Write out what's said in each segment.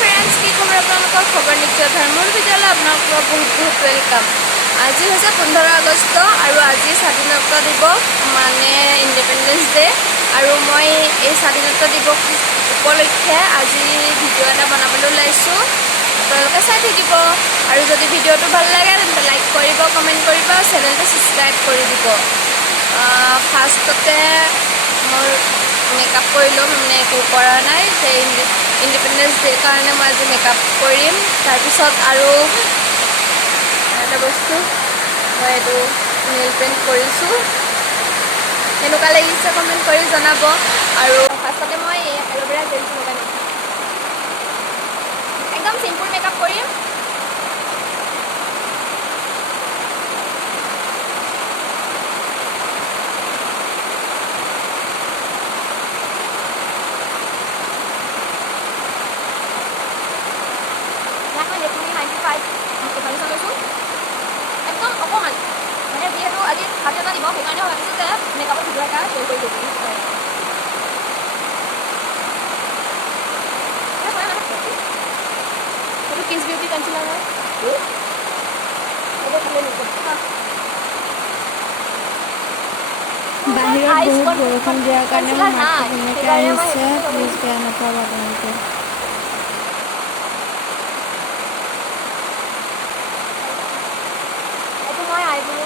Friends, কি খবৰ আপোনালোকৰ? খবৰ নিশ্চয় ভাল। মোৰ ভিডিঅ'লৈ আপোনালোকক বহুত বহুত ৱেলকাম। আজি হৈছে 15 আগষ্ট আৰু আজি স্বাধীনতা দিৱস মানে ইণ্ডিপেণ্ডেন্স ডে। আৰু মই এই স্বাধীনতা দিৱস উপলক্ষে আজি ভিডিঅ' এটা বনাবলৈ ওলাইছোঁ। আপোনালোকে চাই থাকিব আৰু যদি ভিডিঅ'টো ভাল লাগে তেন্তে লাইক কৰিব, কমেণ্ট কৰিব, চেনেলটো ছাবস্ক্ৰাইব কৰি দিব। ফাৰ্ষ্টতে মোৰ মেকআপ কৰি ল'ম, মানে একো কৰা নাই। ইণ্ডিপেণ্ডেন্স ডেৰ কাৰণে মই আজি মেকআপ কৰিম। তাৰপিছত আৰু এটা বস্তু, মই এইটো নেইল পেইণ্ট কৰিছোঁ। কেনেকুৱা লাগিছে কমেণ্ট কৰি জনাব। আৰু ফাৰ্ষ্টতে মই এল'ভেৰা জেলটো লগাই ল'ম। একদম চিম্পুল মেকআপ কৰিম। একদম অকণমান মানে যিহেতু আজি স্বাধীনতা দিৱস, সেইকাৰণে ভাবিছোঁ যে মেকআপৰ ভিডিঅ' এটা শ্বেয়াৰ কৰি দিওঁ। এইটো কিছ বিউটি কনচিলাৰ হয়। বাহিৰত বহুত বৰষুণ দিয়াৰ কাৰণে মোৰ মাতটো তেনেকৈ আহিছে, প্লিজ বেয়া নাপাব আপোনালোকে। এইটো মই আইব্ৰ'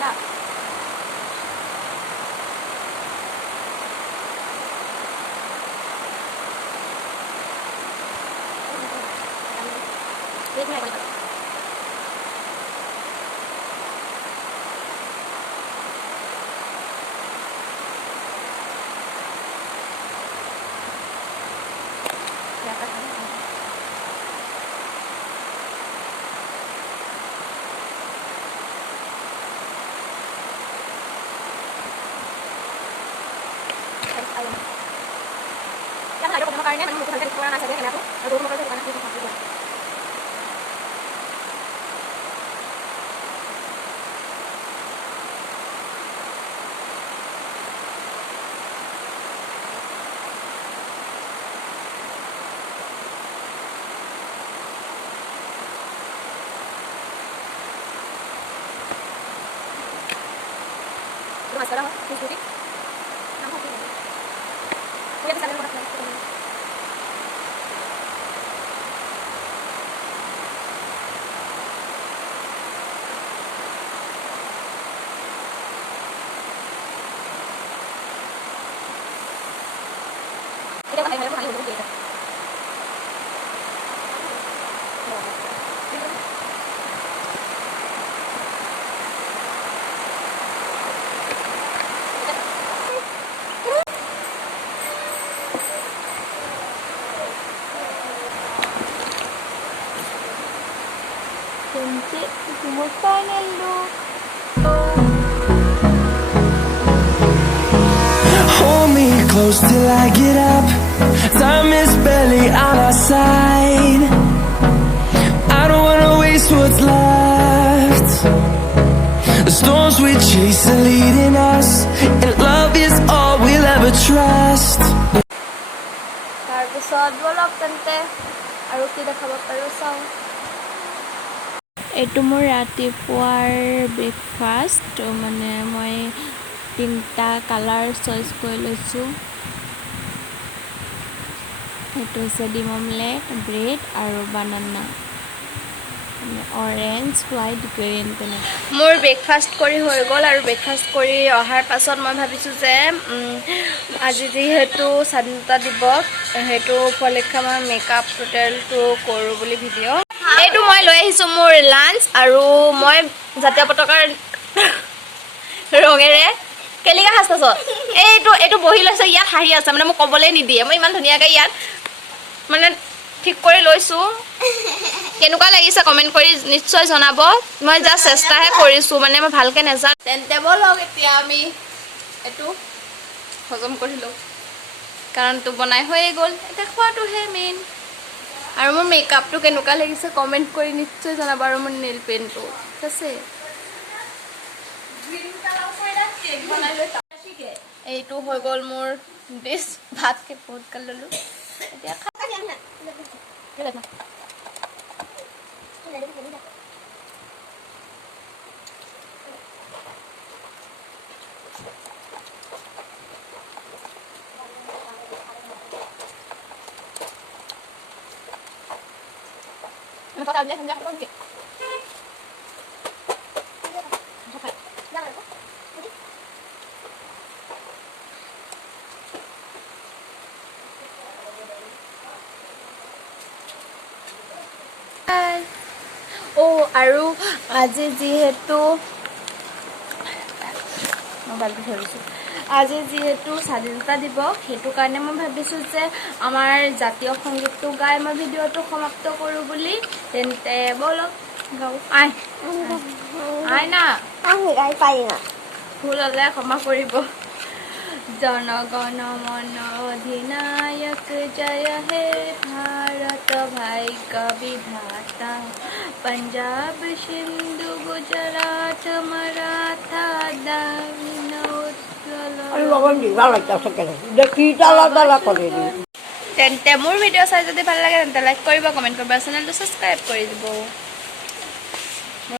না yang ada problem karena memang bukan kekurangan saja kan aku ada rumah kerja karena itu juga masalah diskusi nama hati punya kesalahan orang lain. Kita akan melakukan hal yang berbeda. Ito mo final look. Hold me close till I get up. Time is barely on our side. I don't wanna waste what's left. The storms we chase are leading us, and love is all we'll ever trust. তাৰপিছত বলক তেন্তে আৰু কি দেখাব পাৰোঁ চাওঁ। এইটো মোৰ ৰাতিপুৱাৰ ব্ৰেকফাষ্ট মানে মই 3টা কালাৰ চইচ কৰি লৈছোঁ। এইটো হৈছে ডিম অমলেট, ব্ৰেড আৰু বানানা, অৰেঞ্জ, হোৱাইট, গ্ৰীণ তেনেকৈ। মোৰ ব্ৰেকফাষ্ট কৰি হৈ গ'ল আৰু ব্ৰেকফাষ্ট কৰি অহাৰ পাছত মই ভাবিছোঁ যে আজি যিহেতু স্বাধীনতা দিৱস সেইটো উপলক্ষে মই মেকআপ টোটেলটো কৰোঁ বুলি ভিডিঅ'। এইটো মই লৈ আহিছোঁ মোৰ লাঞ্চ আৰু মই জাতীয় পতাকাৰ ৰঙেৰে কেলিকা সাজপাছত এইটো বহি লৈছোঁ। ইয়াত হাঁহি আছে মানে মোক ক'বলৈ নিদিয়ে। মই ইমান ধুনীয়াকৈ ইয়াত মানে ঠিক কৰি লৈছোঁ। কেনেকুৱা লাগিছে কমেণ্ট কৰি নিশ্চয় জনাব। মই জাষ্ট চেষ্টাহে কৰিছোঁ, মানে মই ভালকৈ নাজানো। তেন্তে বলক এতিয়া আমি এইটো হজম কৰি লওঁ, কাৰণটো বনাই হৈয়ে গ'ল। এতিয়া খোৱাটোহে মেইন। আৰু মোৰ মেকআপটো কেনেকুৱা লাগিছে কমেণ্ট কৰি নিশ্চয় জনাব। আৰু মোৰ নেইল পেইণ্টটো ঠিক আছে। এইটো হৈ গ'ল মোৰ ডিছ। ভাতকৈ বহুত কাল ল'লোঁ। এতিয়া আৰু আজি যিহেতু মোবাইলটো ধৰিছোঁ, আজি যিহেতু স্বাধীনতা দিৱস সেইটো কাৰণে মই ভাবিছোঁ যে আমাৰ জাতীয় সংগীতটো গাই মই ভিডিঅ'টো সমাপ্ত কৰোঁ বুলি। তেন্তে বলক গাওঁ। আই না ভুল হ'লে ক্ষমা কৰিব। জনগণ মন অধিনায়ক জয় হে ভাৰত ভাগ্য বিধাতা, পঞ্জাব সিন্ধু গুজৰাট মাৰাঠা দামিন উৎকল। তেন্তে মোৰ ভিডিঅ' চাই যদি ভাল লাগে তেন্তে লাইক কৰিব, কমেণ্ট কৰিব, চেনেলটো ছাবস্ক্ৰাইব কৰি দিব।